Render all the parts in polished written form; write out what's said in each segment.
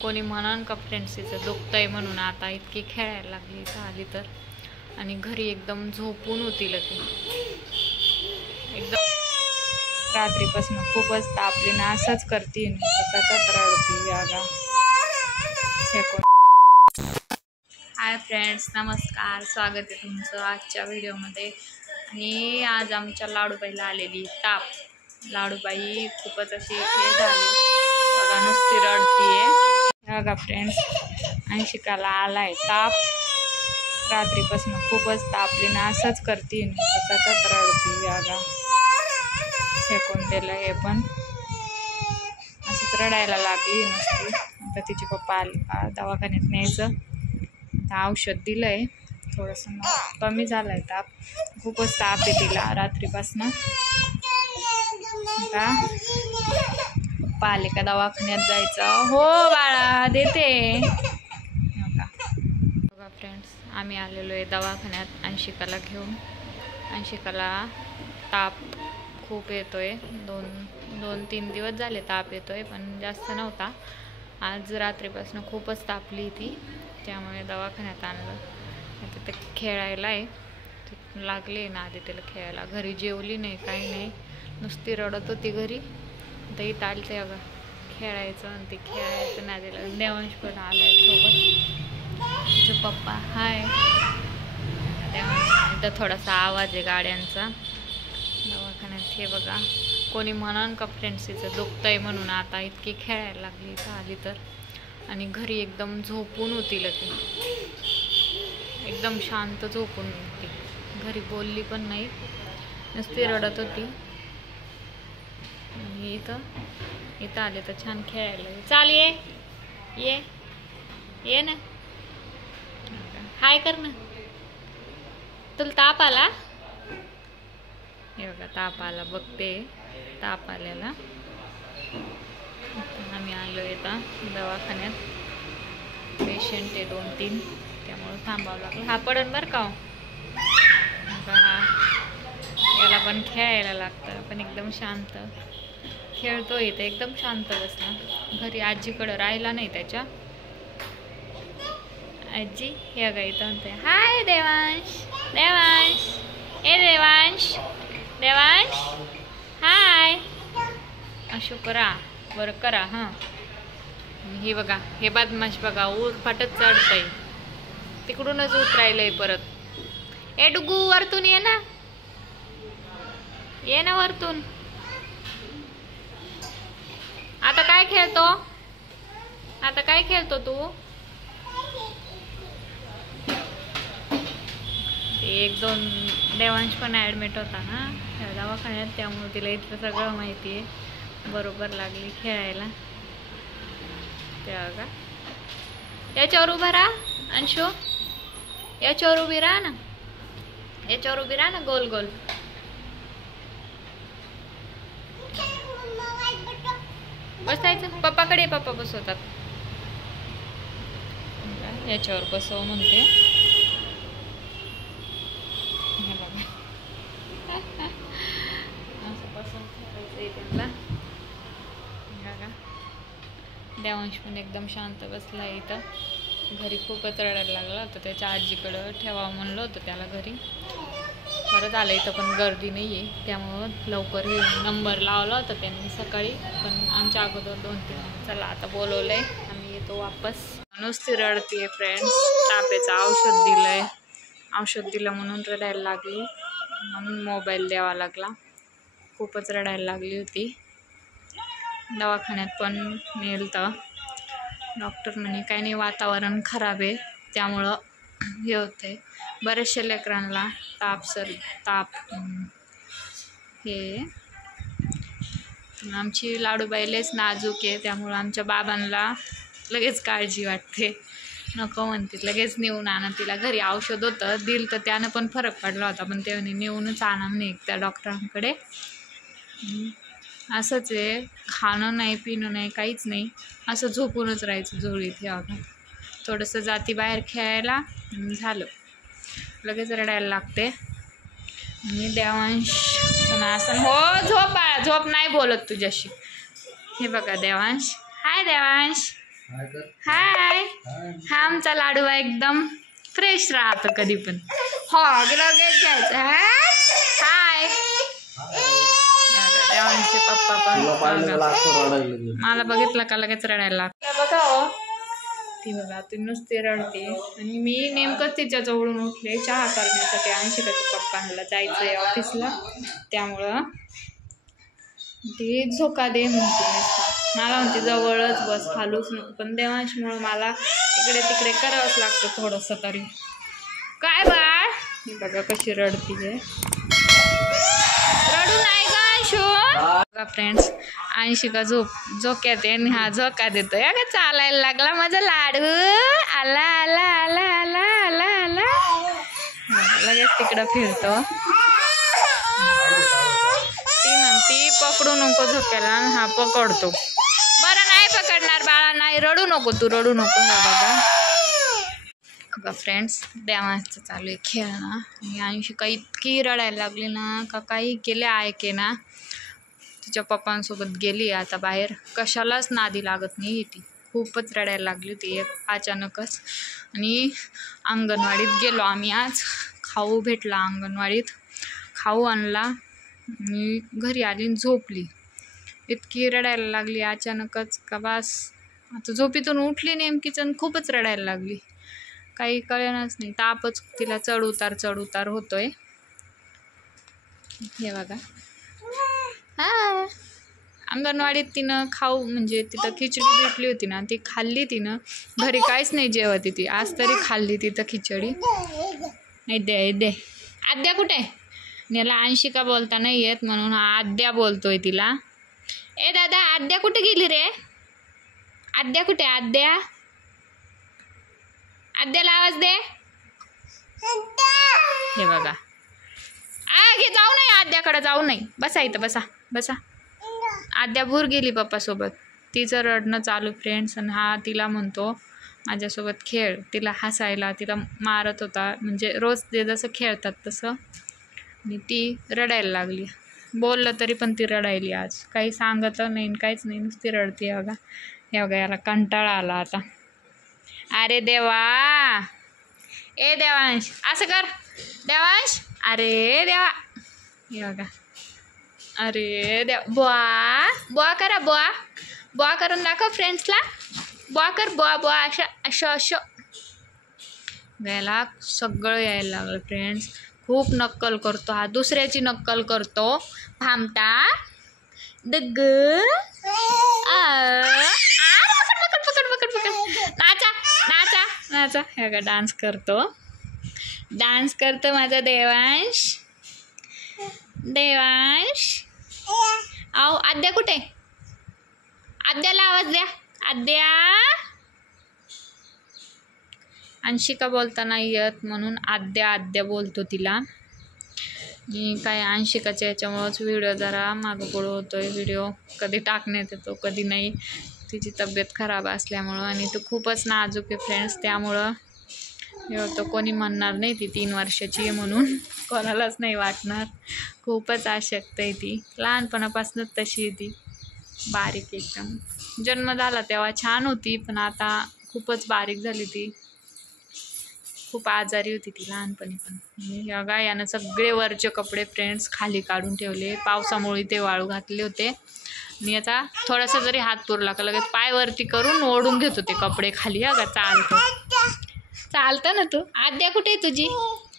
कोणी म्हणन का फ्रेंड्स तिचं दुखतंय म्हणून आता इतकी खेळायला लागली इथं आली तर. आणि घरी एकदम झोपून होती लगे एकदम. रात्रीपासून खूपच तापली ना, असंच करते सतत रडती यागा. हाय फ्रेंड्स, नमस्कार, स्वागत आहे तुमचं आजच्या व्हिडिओमध्ये. आणि आज आमच्या लाडूबाईला आलेली ताप. लाडूबाई खूपच अशी हे झाली बघा, नुसती रडतीये बघा फ्रेंड्स. आणि शिकायला आलाय ताप. रात्रीपासून खूपच तापली ना, असंच करते सतत रडती यागा. फेकून दिलं हे पण, असंच रडायला लागली नुसती. आता तिचे पप्पा आले का दवाखान्यात न्यायचं. आता औषध दिलंय, थोडंसं कमी झालंय ताप. खूपच ताप आहे तिला रात्रीपासून. का पप्पा आले का दवाखान्यात जायचं. हो बाळा, देते बघा फ्रेंड्स. आम्ही आलेलो आहे दवाखान्यात अंशिकाला घेऊन. अंशिकाला ताप खूप येतोय. दोन तीन दिवस झाले ताप येतोय, पण जास्त नव्हता. आज रात्रीपासून खूपच तापली ती, त्यामुळे दवाखान्यात आणलं. आता ते खेळायला आहे, लागले ना आधी त्याला खेळायला. घरी जेवली नाही, काही नाही, नुसती रडत होती घरी. तर इथं आलते अगं खेळायचं, आणि ते खेळायचं ना दिला. देवांश पण आलाय सोबत, तिचे पप्पा. हाय देवांश. इथं थोडासा आवाज आहे गाड्यांचा दवाखान्यात. हे बघा, कोणी म्हणन का फ्रेंड्स तिचं दुखतंय म्हणून आता इतकी खेळायला लागली इथं आली तर. आणि घरी एकदम झोपून होती लगे एकदम शांत झोपून होती. घरी बोलली पण नाही, नुसती रडत होती. आणि इथं आले तर छान खेळायला. चाल ये ना, हाय कर ना. तुला ताप आला? हे बघा, ताप आला बघते. ताप आलेला. आम्ही आलो इथं दवाखान्यात. पेशंट आहे 2-3, त्यामुळे थांबावं लागलं. हा पडन बरं का. हा, याला पण खेळायला लागतं, पण एकदम शांत खेळतो इथे, एकदम शांत बसला. घरी आजीकडं राहिला नाही त्याच्या. आजी हे बघा इथं म्हणते हाय देवांश. देवांश, ए देवांश, देवांश हाय. अशो करा बरं करा. हां, हे बघा, हे बदमाश बघा, फाटत चढतंय, तिकडूनच उतरायलंय परत. ए डुगू, वरतून ये ना, ये ना वरतून. आता काय खेळतो? आता काय खेळतो तू? एक दोन देवांश पण ॲडमिट होता ना दवाखान्यात, त्यामुळे तिला इथलं सगळं माहिती आहे. बरोबर लागली खेळायला. त्या का याच्यावर उभा राहा अंशू, याच्यावर उभी राहा ना, याच्यावर उभी राहा ना, गोल गोल. बसायचं पप्पाकडे, पप्पा बसवतात. याच्यावर बसव म्हणते. असं बसून खेळायचंय त्यांना. देवांश पण एकदम शांत बसला इथं. घरी खूपच रडायला लागला, तर त्याच्या आजीकडं ठेवावं म्हणलं होतं त्याला घरी. परत आलं इथं, पण गर्दी नाही आहे, त्यामुळं लवकर हे नंबर लावला होता त्यांनी सकाळी, पण आमच्या अगोदर 2-3. चला आता बोलवलंय, आम्ही येतो वापस. नुसती रडतीये फ्रेंड्स. तापेचं औषध दिलंय, औषध दिलं म्हणून रडायला लागली, म्हणून मोबाईल द्यावा लागला. खूपच रडायला लागली होती. दवाखान्यात पण नेलं तर डॉक्टर म्हणे काही नाही, वातावरण खराब आहे त्यामुळं हे होतंय. बऱ्याचशा लेकरांना ताप हे. आमची लाडूबाई लयच नाजूक आहे, त्यामुळं आमच्या बाबांना लगेच काळजी वाटते. नको म्हणते, लगेच नेऊन आणा तिला. घरी औषध होतं दिलं तर त्यानं पण फरक पडला होता, पण त्याने नेऊनच आणा नाही त्या डॉक्टरांकडे. असंच आहे, खाणं नाही, पिणं नाही, काहीच नाही, असं झोपूनच राहायचं झोळीत. ठेवा थोडंसं जाती बाहेर खेळायला, झालं लगेच रडायला लागते. मी देवांश असं हो झोप बाळा, झोप, नाही बोलत तुझ्याशी. हे बघा देवांश. हाय देवांश, हाय. हा आमचा लाडू आहे, एकदम फ्रेश राहतो कधी पण. हो लगेच घ्यायचं. हाय. देवांचे पप्पा पण मला बघितलं का लगेच रडायला लागतं. बघा हो, ती बघा ती नुसती रडते आणि मी नेमकं तिच्या जवळून उठले चहा करण्यासाठी. अंशिकाच्या पप्पांना जायचंय ऑफिसला, त्यामुळं ती झोका दे म्हणते. मला म्हणते जवळच बस, खालूच नको. पण देवांशमुळं मला इकडे तिकडे करावंच लागतं थोडंसं तरी. काय बाळ, ही बघा कशी रडतीये. रडू नाही का अंशू. बघा फ्रेंड्स, अंशिका झोक्यात आहे आणि हा झोका देतोय. अगं चालायला लागला माझा लाडू. आला आला आला आला आला आला. लगेच तिकडं फिरतो. ती म्हणती पकडू नको झोक्याला, हा पकडतो. बरं नाही पकडणार बाळा, नाही रडू नको तू, रडू नको. बघा फ्रेंड्स, देवांचं चालू आहे खेळणं आणि अंशिका इतकी रडायला लागली ना का काही केले ऐके ना. तिच्या पप्पांसोबत गेली आता बाहेर, कशालाच नादी लागत नाही ती. खूपच रडायला लागली ती अचानकच. आणि अंगणवाडीत गेलो आम्ही आज. खाऊ भेटला अंगणवाडीत, खाऊ आणला आणि घरी आली झोपली. इतकी रडायला लागली अचानकच का बस. आता झोपेतून उठली नेमकीच आणि खूपच रडायला लागली. काही कळेनाच नाही, तापच तिला चढ उतार होतोय. हे बघा. हा अंगणवाडीत तिनं खाऊ म्हणजे तिथं खिचडी भेटली होती ना, ती खाल्ली तिनं. घरी काहीच नाही जेवत ती, आज तरी खाल्ली तिथं खिचडी. नाही दे आद्या कुठे. याला अंशिका बोलता नाही येत म्हणून आद्या बोलतोय तिला. ए दादा आद्या कुठे गेली रे. आद्या कुठे, आद्या आद्याला आवाज दे. हे बघा, घे जाऊ नये आद्याकडे, जाऊ नये. बसा इथं, बसा. आद्या भूर गेली पप्पासोबत. तिचं रडणं चालू फ्रेंड्स. आणि हा तिला म्हणतो माझ्यासोबत खेळ. तिला हसायला, तिला मारत होता, म्हणजे रोज ते जसं खेळतात तसं. आणि ती रडायला लागली. बोललं तरी पण ती रडायली आज. काही सांगत नाही, काहीच नाही, नुसती रडते. हे बघा याला कंटाळा आला आता. अरे देवा, ए देवांश असं कर. देवांश, अरे देवा. हे बघा, अरे देवा. बुआ करा, बुआ करून दाखव फ्रेंड्सला. बुआ कर, बुआ असं. याला सगळं यायला लागलं फ्रेंड्स. खूप नक्कल करतो हा, दुसऱ्याची नक्कल करतो. भामटा डग. पकड. नाचा. हे बघा डान्स करतो माझा देवांश. आओ आद्या कुठे. आद्याला आवाज द्या. आद्या. अंशिका बोलता नाही येत म्हणून आद्या बोलतो तिला. काय अंशिकाच्या याच्यामुळंच व्हिडिओ जरा मागं पुढं होतोय. व्हिडिओ कधी टाकण्यात येतो कधी नाही, तिची तब्येत खराब असल्यामुळं. आणि तो खूपच नाजूक आहे फ्रेंड्स, त्यामुळं हे होतं. कोणी म्हणणार नाही ती 3 वर्षाची आहे म्हणून, कोणालाच नाही वाटणार. खूपच अशक्त आहे ती, लहानपणापासूनच तशी आहे ती, बारीक एकदम. जन्म झाला तेव्हा छान होती, पण आता खूपच बारीक झाली ती. खूप आजारी होती ती लहानपणी पण. बघा यानं सगळे वरचे कपडे फ्रेंड्स खाली काढून ठेवले. पावसामुळे ते वाळू घातले होते. आणि याचा थोडासा जरी हात पुरला का लगेच पाय वरती करून ओढून घेतो ते कपडे खाली. चालतं ना तू. आद्या कुठे आहे तुझी.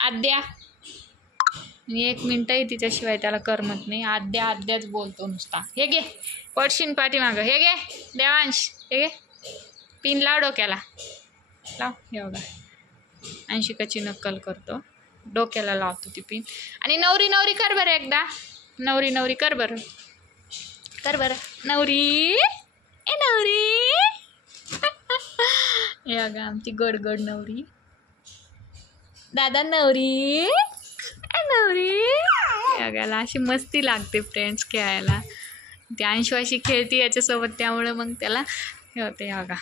आद्या. आणि 1 मिनटंही तिच्याशिवाय त्याला करमत नाही. आद्याच बोलतो नुसता. हे घे पडशीन पाठीमागं. हे घे देवांश, हे घे पिन लाव डोक्याला लाव. हे बघा अंशिकाची नक्कल करतो, डोक्याला लावतो ती पिन. आणि नवरी कर बरं एकदा. नवरी कर बरं. नवरी. हे बघा आमची गोड नवरी. दादा नवरी. बघायला अशी मस्ती लागते फ्रेंड्स खेळायला. ती अंशू अशी खेळती याच्यासोबत, त्यामुळे मग त्याला हे होते. बघा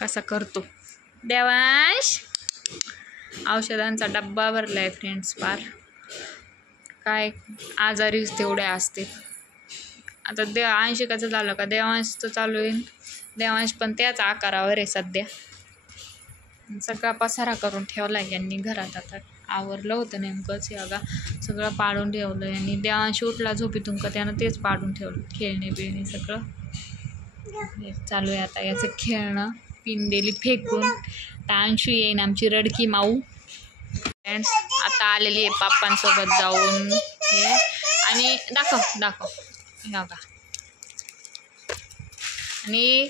कसा करतो देवांश. औषधांचा डब्बा भरला आहे फ्रेंड्स पार. काय आजारीच तेवढे असते. आता अंशिकाचं झालं का देवांशचं चालू होईल. देवांश पण त्याच आकारावर आहे सध्या. सगळा पसारा करून ठेवला यांनी घरात. आता आवरलं होतं नेमकंच बघा, सगळं पाडून ठेवलं यांनी. देवांश उठला झोपेतून का त्यानं तेच पाडून ठेवलं, खेळणे बिळणे सगळं चालू आहे. आता याचं खेळणं पिन दिली फेकून. अंशू येईन आमची रडकी माऊ. फ्रेंड्स आता आलेली आहे पाप्पांसोबत जाऊन हे. आणि दाखव बघा. आणि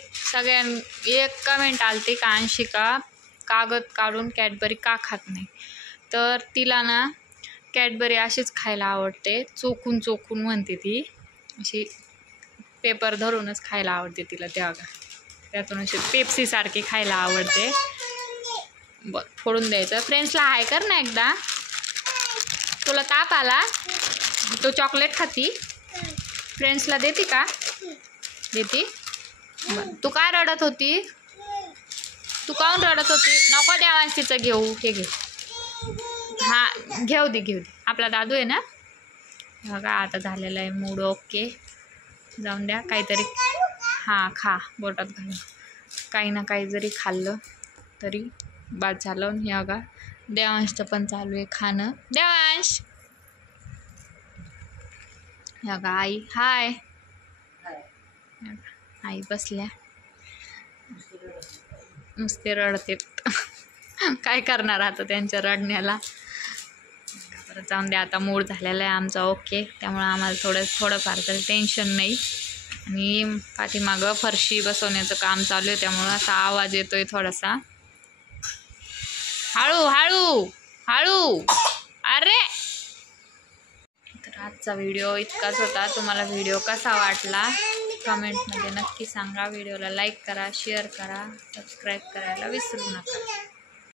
एक कमेंट आलती का अंशिका कागद काढून कॅडबरी का खात नाही, तर तिला ना कॅडबरी अशीच खायला आवडते, चोखून म्हणते ती. अशी पेपर धरूनच खायला आवडते तिला. त्यातून अशी पेप्सीसारखी खायला आवडते. बरं फोडून द्यायचं. फ्रेंड्सला हाय कर ना एकदा. तुला ताप आला, तो चॉकलेट खाती, फ्रेंड्सला देते का? देती. तू काय रडत होती? तू काऊन रडत होती? नको देवांश तिचं घेऊ. हे घे. हां घेऊ दे. आपला दादू आहे ना. बघा आता झालेला आहे मूड ओके. जाऊन द्या काहीतरी. हां खा बोटात घालून. काही ना काही जरी खाल्लं तरी बाद झालं. हे बघा देवांशचं पण चालू आहे खाणं. देवांश हे बघा आई हाय. आई बसल्या नुसते रडते. काय करणार आता त्यांच्या रडण्याला. बरं जाऊन द्या आता मूड झालेला आहे आमचा ओके. त्यामुळं आम्हाला थोडंफार तरी टेन्शन नाही. आणि पाठीमागं फरशी बसवण्याचं काम चालू आहे, त्यामुळं असा आवाज येतोय थोडासा. हळू. अरे तर आजचा व्हिडिओ इतकाच होता. तुम्हाला व्हिडिओ कसा वाटला कमेंटमध्ये नक्की सांगा. व्हिडिओला लाईक करा, शेअर करा, सबस्क्राईब करायला विसरू नका.